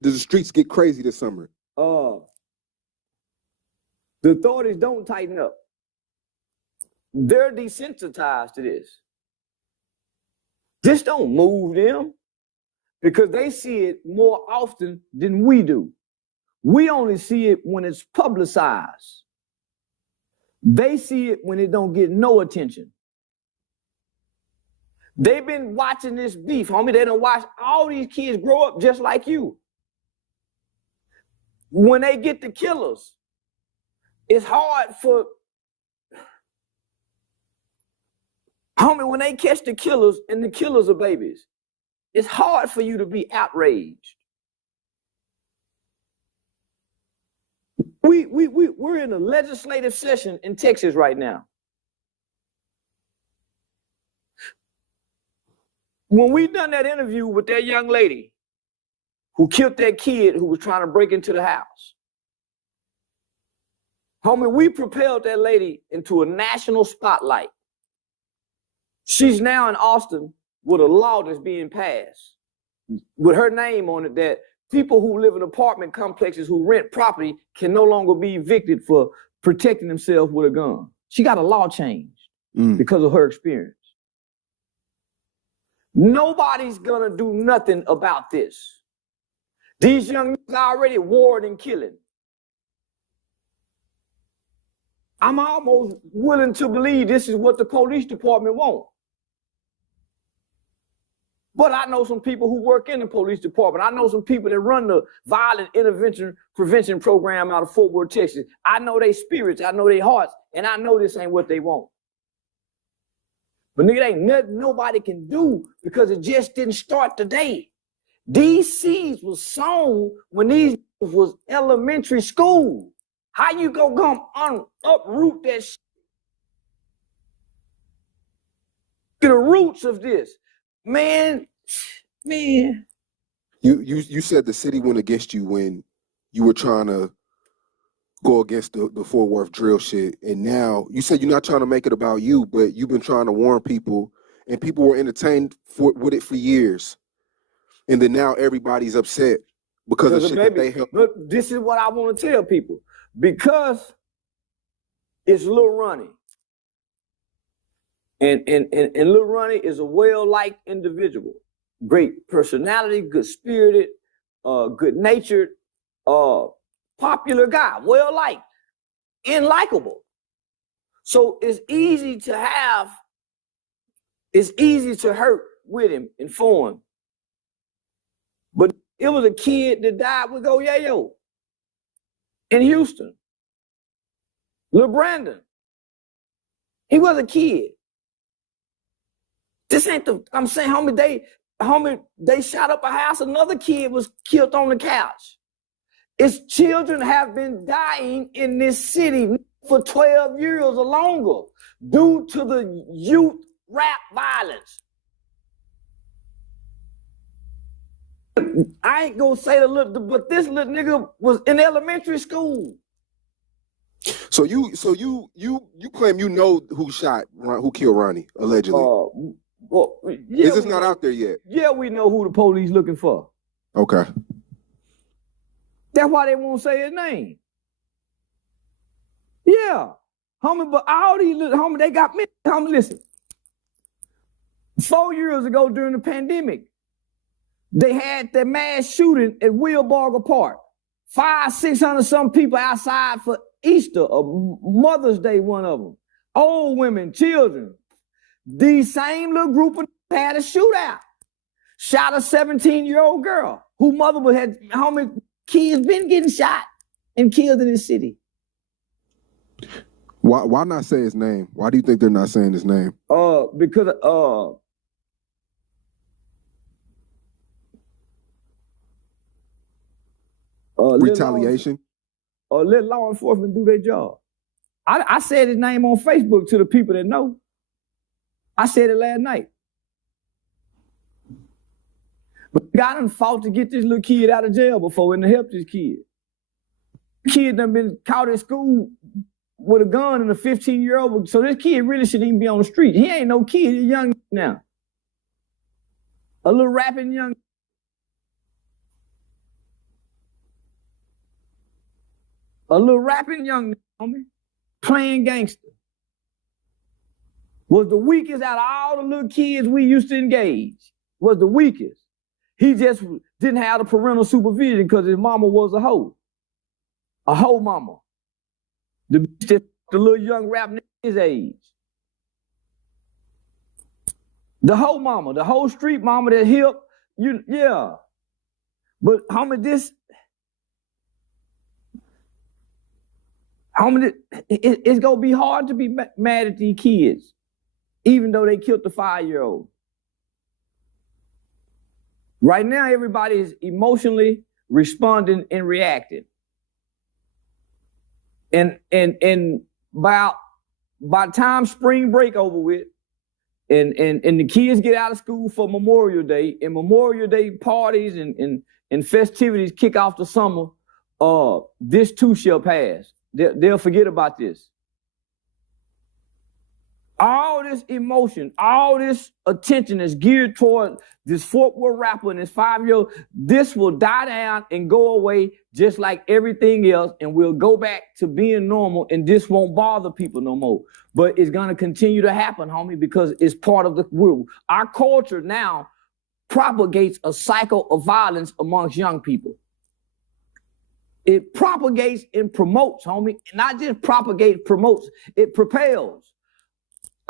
Does the streets get crazy this summer? The authorities don't tighten up. They're desensitized to this. Just don't move them because they see it more often than we do. We only see it when it's publicized. They see it when it don't get no attention. They've been watching this beef, homie. They done watch all these kids grow up just like you. When they get the killers, it's hard for, homie, when they catch the killers and the killers are babies, it's hard for you to be outraged. We're in a legislative session in Texas right now. When we done that interview with that young lady who killed that kid who was trying to break into the house, homie, we propelled that lady into a national spotlight. She's now in Austin with a law that's being passed with her name on it that people who live in apartment complexes who rent property can no longer be evicted for protecting themselves with a gun. She got a law changed because of her experience. Nobody's gonna do nothing about this. These young niggas already warring and killing. I'm almost willing to believe this is what the police department wants. But I know some people who work in the police department. I know some people that run the violent intervention prevention program out of Fort Worth, Texas. I know their spirits, I know their hearts, and I know this ain't what they want. But nigga, ain't nothing nobody can do because it just didn't start today. These seeds was sown when these was elementary school. How you gonna come uproot that shit? The roots of this. Man. You said the city went against you when you were trying to go against the Fort Worth drill shit, and now you said you're not trying to make it about you, but you've been trying to warn people, and people were entertained with it for years, and then now everybody's upset because of shit that they helped. But this is what I want to tell people, because it's Lil Ronnie, and Lil Ronnie is a well-liked individual, great personality, good-spirited, good-natured, popular guy, well-liked, and likable. So it's easy to hurt with him and for him. But it was a kid that died with Go Yayo in Houston. Lil Brandon. He was a kid. This ain't I'm saying, homie, they shot up a house, another kid was killed on the couch. Its children have been dying in this city for 12 years or longer due to the youth rap violence. I ain't gonna say but this little nigga was in elementary school. So you claim you know who killed Ronnie, allegedly. Well, yeah, is this not out there yet? Yeah, we know who the police looking for. Okay. That's why they won't say his name. Yeah. Homie, but all these little homie, they got me. Homie, listen. 4 years ago during the pandemic, they had that mass shooting at Wilbarger Park. 500-600 some people outside for Easter or Mother's Day, one of them. Old women, children. These same little group of had a shootout. Shot a 17-year-old girl whose mother had, homie, kids been getting shot and killed in the city. Why not say his name? Why do you think they're not saying his name? Because retaliation? Let law enforcement do their job. I said his name on Facebook to the people that know. I said it last night. But God done fought to get this little kid out of jail before and to help this kid. Kid done been caught at school with a gun and a 15-year-old. So this kid really shouldn't even be on the street. He ain't no kid, he's young now. A little rapping young. A little rapping young homie, playing gangster. Was the weakest out of all the little kids we used to engage. Was the weakest. He just didn't have the parental supervision because his mama was a hoe. A hoe mama. The little young rap nigga his age. The whole mama, the whole street mama that hip, yeah. But it's gonna be hard to be mad at these kids, even though they killed the 5-year-old. Right now, everybody is emotionally responding and reacting. And by the time spring break over with, and the kids get out of school for Memorial Day, and Memorial Day parties and festivities kick off the summer, this too shall pass. They'll forget about this. All this emotion, all this attention is geared toward this Fort Worth rapper and this 5-year-old. This will die down and go away just like everything else, and we'll go back to being normal, and this won't bother people no more. But it's going to continue to happen, homie, because it's part of the world. Our culture now propagates a cycle of violence amongst young people. It propagates and promotes, homie. Not just propagates, promotes. It propels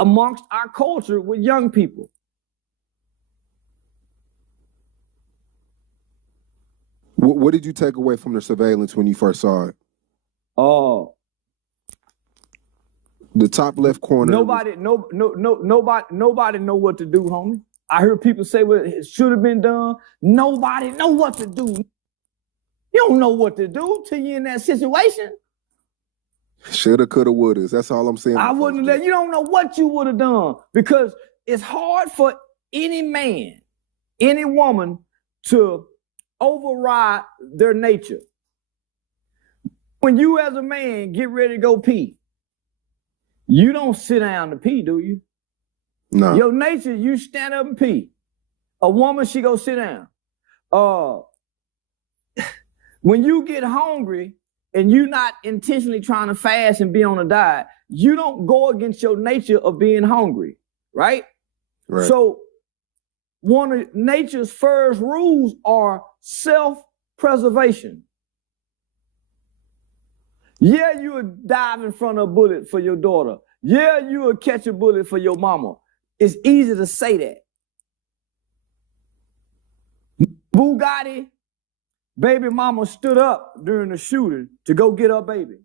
amongst our culture with young people. What did you take away from the surveillance when you first saw it? The top left corner. Nobody know what to do, homie. I heard people say what it should have been done. Nobody know what to do. You don't know what to do till you're in that situation. Shoulda, coulda, woulda. That's all I'm saying. I wouldn't let you don't know what you would have done, because it's hard for any man, any woman to override their nature. When you as a man get ready to go pee, you don't sit down to pee, do you? No. Your nature, you stand up and pee. A woman, she go sit down. When you get hungry and you're not intentionally trying to fast and be on a diet, you don't go against your nature of being hungry, right? Right. So one of nature's first rules are self-preservation. Yeah, you would dive in front of a bullet for your daughter. Yeah, you would catch a bullet for your mama. It's easy to say that. Bugatti, baby mama stood up during the shooting to go get her baby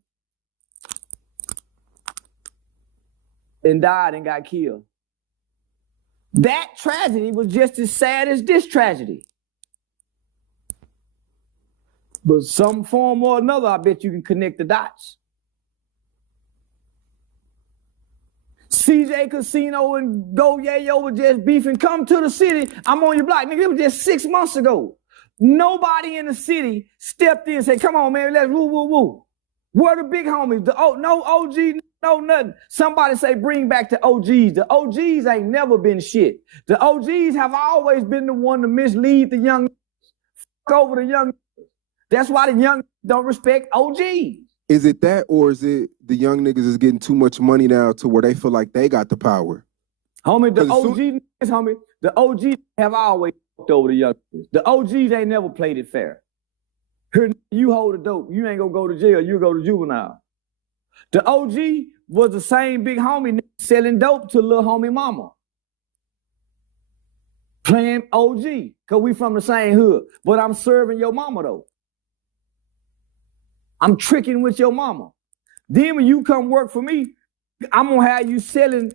and died and got killed. That tragedy was just as sad as this tragedy. But some form or another, I bet you can connect the dots. CJ Casino and Go Yayo were just beefing. Come to the city. I'm on your block. Nigga, it was just 6 months ago. Nobody in the city stepped in and said, come on, man, let's woo, woo, woo. Where the big homies? No OG, no nothing. Somebody say bring back the OGs. The OGs ain't never been shit. The OGs have always been the one to mislead the young, fuck over the young. That's why the young don't respect OGs. Is it that, or is it the young niggas is getting too much money now to where they feel like they got the power? Homie, the OGs have always fucked over the young niggas. The OGs ain't never played it fair. Here, you hold the dope, you ain't gonna go to jail, you go to juvenile. The OG was the same big homie selling dope to little homie mama. Playing OG, cause we from the same hood, but I'm serving your mama though. I'm tricking with your mama. Then when you come work for me, I'm gonna have you selling